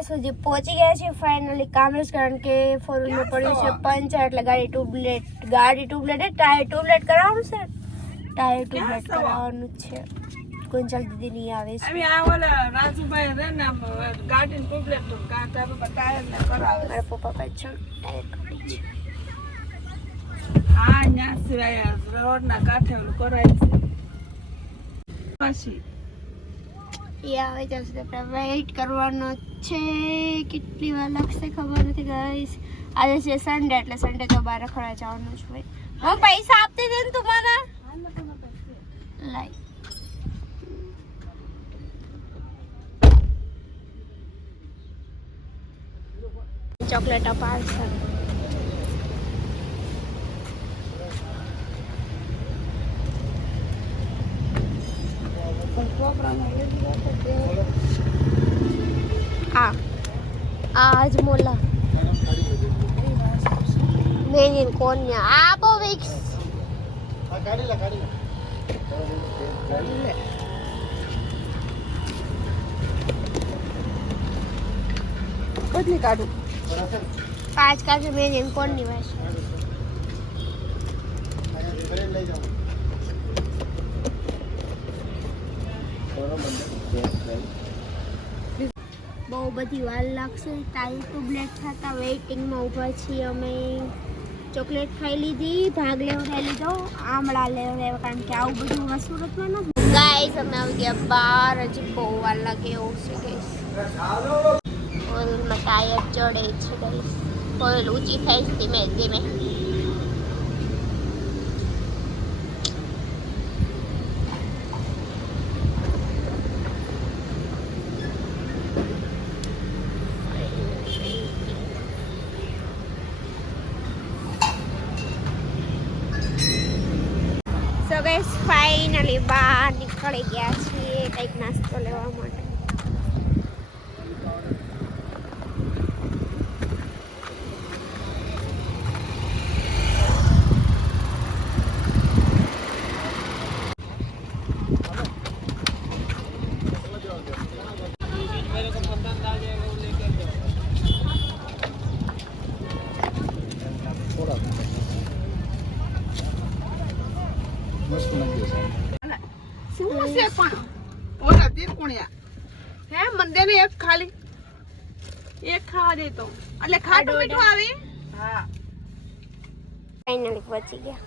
Guys સુધી પહોંચી ગયા છે ફાઇનલી કામરેજ કારણ કે ફોર વ્હીલમાં પડ્યું છે પંચર એટલે ગાડી ટ્યુબલેટ ગાડી ટ્યુબલેટ ટાયર ટ્યુબલેટ કરાવવાનું છે ટાયર ટ્યુબલેટ કરાવવાનું જ છે કુંજલ દીદી નહીં આવે છે અમે આ ઓલા રાજુભાઈ રે ને આમ ગાડીને ટ્યુબલેટ તો કાંટા બાબા ટાયર ને કરાવે મારા પપ્પા પાછળ ટાયર તૂટી છે હા ન્યા સિવાય રોડ ના કાંઠે ઓલું કરાય છે પછી એ આવે ત્યાં સુધી આપણે વેઇટ કરવાનો છે કેટલી વાર લાગશે ખબર નથી ગાઈસ આજે છે સન્ડે એટલે સન્ડે તો બહાર ખોરા જવાનું છે ભાઈ હું પૈસા આપતી હતી ને તમારા લાઈ ચોકલેટ પાર્સલ આ આજ મોલા. કોણ કોન્યા આ બો વિક્સ કેટલી કાઢું પાંચ કાઢે કોણની વાસ બધી વાર લાગશે. ટાઈમ બ્લેક થતા વેઇટિંગમાં ઊભા છીએ અમે. ચોકલેટ ખાઈ લીધી ભાગ લેવડાવી લીધો, આમળા લેવડાવ્યા કારણ કે આવું બધું અમારા સુરતમાં નથી. ગાઈસ અમે આવી ગયા બાર, હજી બહુ વાર લાગે એવું છે ગાઈસ ઓઇલમાં ટાયર ચડે છે ગાઈસ ઓઇલ ઊંચી થાય છે ધીમે ધીમે સો ગાઈસ ફાઇનલી બહાર નીકળી ગયા છીએ કંઈક નાસ્તો લેવા માટે શું છે પણ ઓલા તીરકુણિયા હે મને દે ને એક ખાલી એક ખાવા દે તો એટલે ખાટું મીઠું આવી? હા. ફાઇનલી પહોંચી ગયા.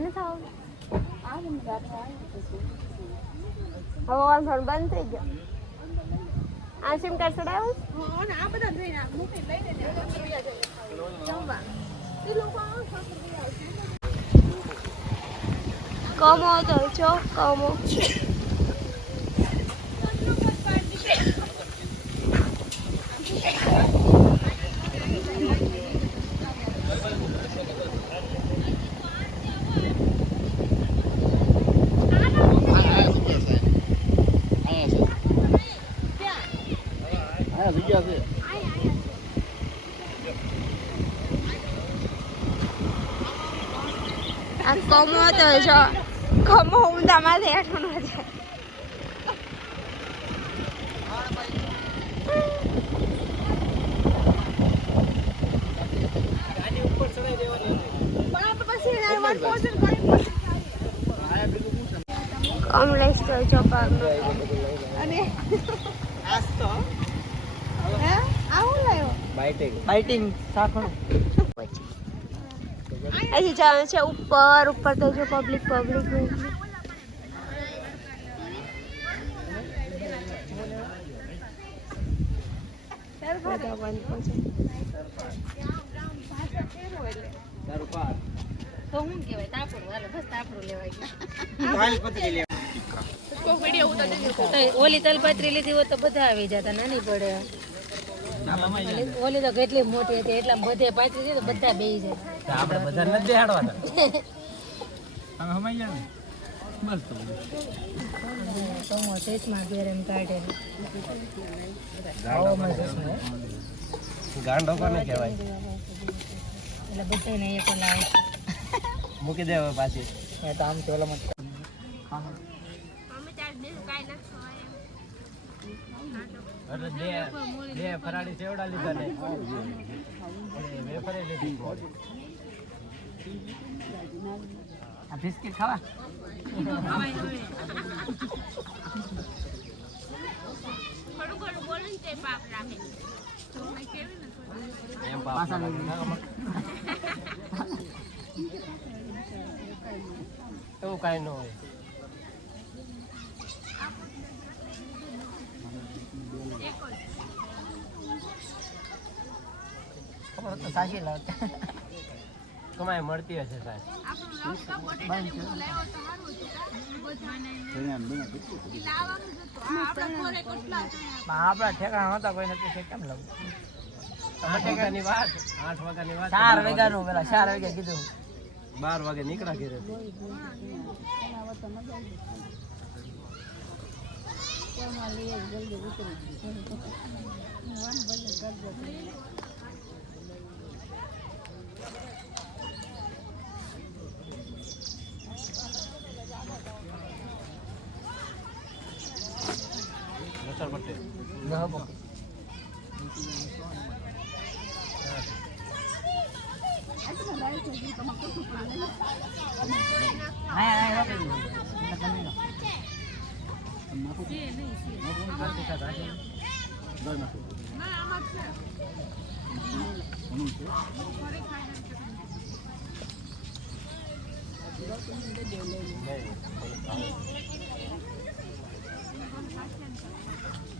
નથી આવવાનું? હવે નહીં, બંધ થઈ ગયો. આ સિમ કાર્ડ ચડાવ્યું? હા, ને આ બધા જોઈને આ મૂકી લઈને જમવા. એ લોકો આવશે, આવશે. કમો તો છો કમો આ કમો તો છો કમો ઊંધામાંથી હેઠો ન જાય. પણ આ તો પછી એના વાત પહોંચે ને ઘણી પછી. કમલેશ તો અને હે? આવું લાવ્યો? ફાઇટિંગ સાખણું અહીંથી જવાનું છે ઉપર ઉપર તો જો પબ્લિક પબ્લિક ઓલી તલપત્રી લીધી હોત તો બધા આવી જતા નાની પડે. ઓલી- તો કેટલી મોટી હતી એટલે બધે પાછી છે તો બધા બેહી જાય. આપણે બધા નથી દેહાડવા તમે સમય ગયા બસ તો કાઢે ગાંડો કોને કહેવાય? એટલે બધાને એક લાવે મૂકી દે હવે પાછી. તો આમ ચોલા મત અમે ચાર દિવસ કાંઈ એમ. એટલે બે બે ફરાળી સેવડા લીધા ને. વેફરે લીધી. આ બિસ્કિટ ખાવા? થોડું ઘણું બોલો તે પાપ રાખે એમ પાછા એવું કાંઈ ન હોય. તો સાચી લાવ કમાય મળતી હશે સાહેબ આપડા ઠેકાણા હતા કોઈ નથી છે કેમ લઉં આઠ વાગ્યાની વાત આઠ વાગ્યાની વાત ચાર વાગ્યાનું પેલા ચાર વાગ્યા કીધું બાર વાગે નીકળ્યા ઘેરે નસર Nahabo. Ay, ay, ay. Thank you.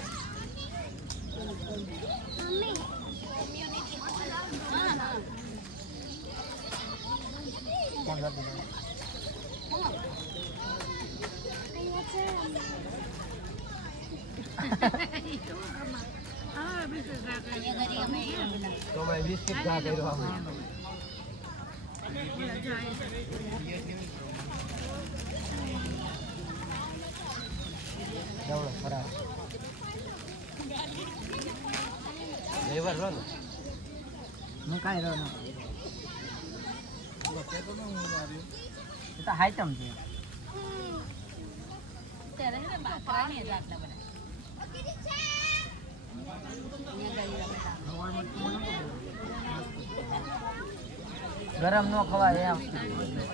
biscuit ઘા કર્યો આમ. જવડો ગરમ ન ખવાય એમ.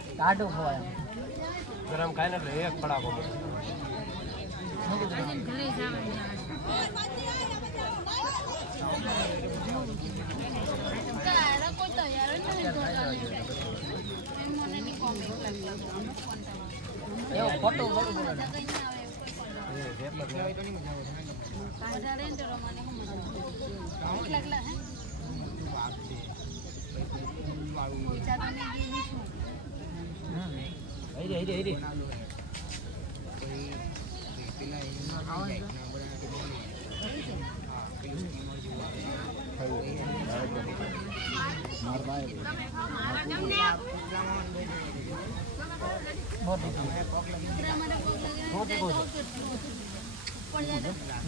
ટાઢું ખવાય ગરમ ખાય ને એટલે એક પડાકો એવું ખોટું બોલું બોલો હૈરે હૈરે હૈરે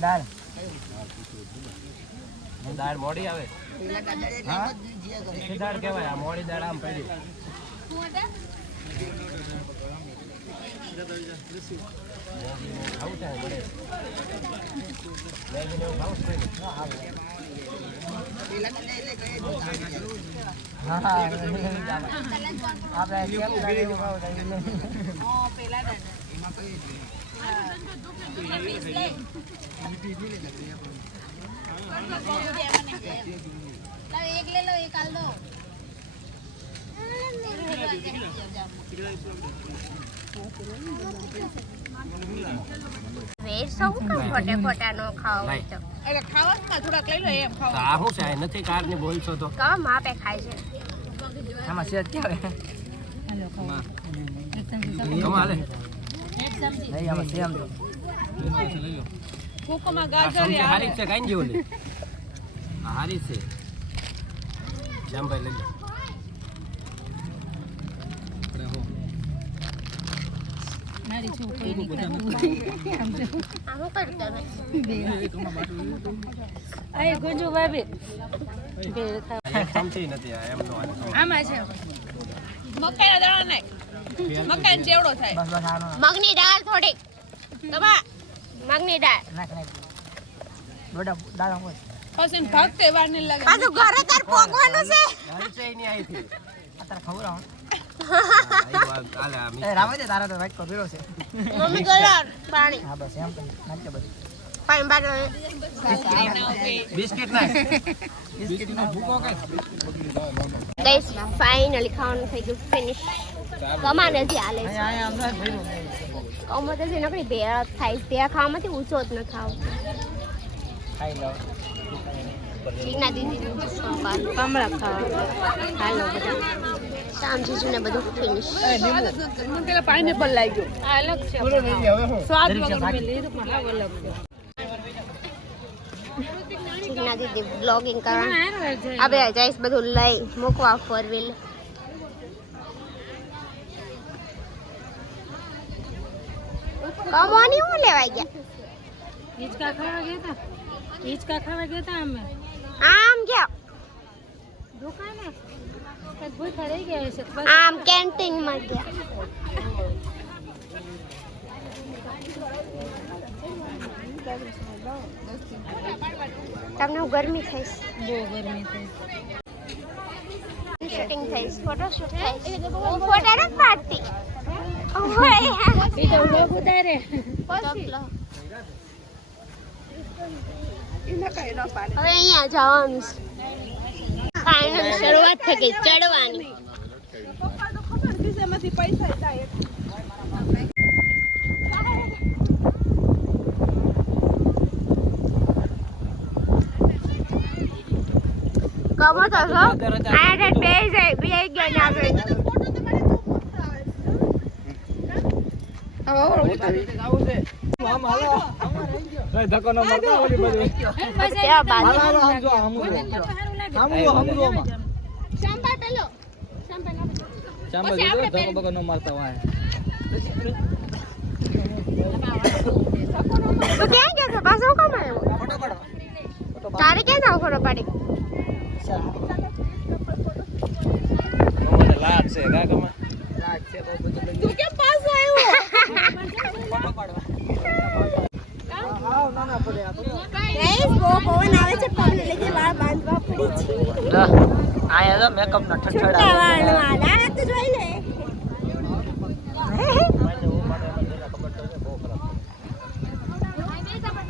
દાળ દાળ મોડી આવે હા દાળ કહેવાય આ મોડી દાળ આમ પડી ખાવું છે મળે મેગીને એવું ખાવું છે ને? હા હા આપણે કેમ લાગે એવું ખાવું છે? નથી કાર ને બોલશો તો? કવા આપે ખાય છે. આમાં નહીં આમાં સેમ તો. ફૂકોમાં આ ગાજર હારી છે કાંઈ જેવું નહીં આ હારી છે. શ્યામભાઈ લઈ મકાઈ મકાઈના દાણા નાખ મકાઈ ચેવડો થાય મગની દાળ થોડીક. તમા મગની દાળ. નાખ નાખ હોય પછી ભાગતે વાર નહીં લાગે. પાછું ઘરે તાર પોગવાનું છે. અત્યારે ખબર આવો રામે દે તારા તો વાઈટ પીળો છે. મમ્મી ગળા પાણી. હા બસ એમ નાખજે બધું. પાણી બાટલો બિસ્કિટ નાખ. ગાઈસ ફાઇનલી ખાવાનું થઈ ગયું ફિનિશ કમા નથી હાલે છે કમો તો છે નકરી ભેળ જ થાય. ભેળ ખાવામાંથી ઊંચો જ ન થાવ ખાઈ લો. રીના દીદી કમળા ખાવા. હાલો બધા. શામ જીજુ ને બધું ફિનિશ મને પેલા પાઇનેપલ લાગ્યો આ અલગ છે. સ્વાદ વગર મે લીધું પણ હાવ અલગ છે. દીદી બ્લોગિંગ કરવા. આપણે જઈશ બધું લઈ મૂકવા ફોર વ્હીલ કમોની હું લેવાઈ ગયા હિંચકા ખાવા ગયા તા હિંચકા ખાવા ગયા તા અમે આમ ગયા દુકાને કંઈક ભૂખા રહી ગયા હશે બસ આમ કેન્ટીનમાં ગયા તમને હું ગરમી થઈશ બહુ ગરમી થઈ શૂટિંગ થઈશ ફોટો શૂટ થઈશ હું ફોટા નથી પાડતી ઓય બીજો લોક ઉતારે હવે અહીંયા જવાનું છે ફાઇનલ શરૂઆત થઈ ગઈ ચડવાની પપ્પા તો ખબર ખિસ્સામાંથી પૈસા જાય કમો તો આયા બે જાય બે ગયા ને આગળ તારે ક્યાં જાવ ફોટો પાડી લાગ છે કાકામાં લાગ છે બહુ બધું લઈ તું કેમ પાછો આવ્યો મેકઅપ ના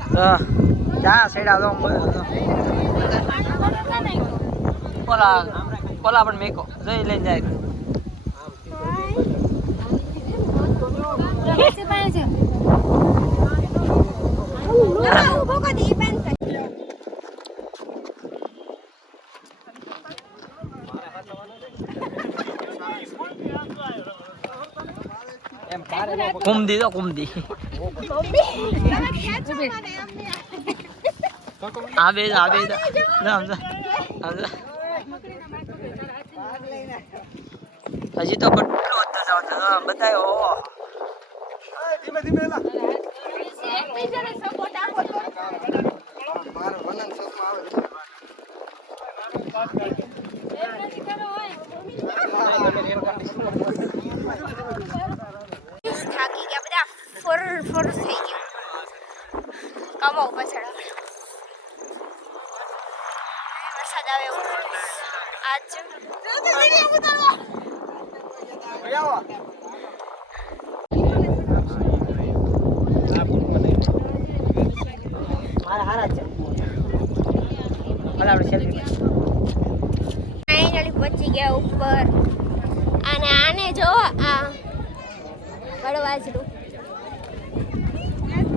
તો જા સેડા પોલા પોલા પણ મેકો જઈ લઈને જાય પાસે છે ઊભો કરી એમ કુમદી તો કુમદી આવે આવે. હજી તો કેટલું હતું બતાવ્યો ધીમે ધીમે એકબીજાને સપોર્ટ આપો તો થાકી ગયા બધા. ફોર ફોર થઈ ગયું. કમાવ પાછળ. વરસાદ આવે એવું. આજ હારા છે ભલે આપણે સેલ્ફી ફાઇનલી પહોંચી ગયા ઉપર. અને આને જો આ બળવાજરું ગાઈસ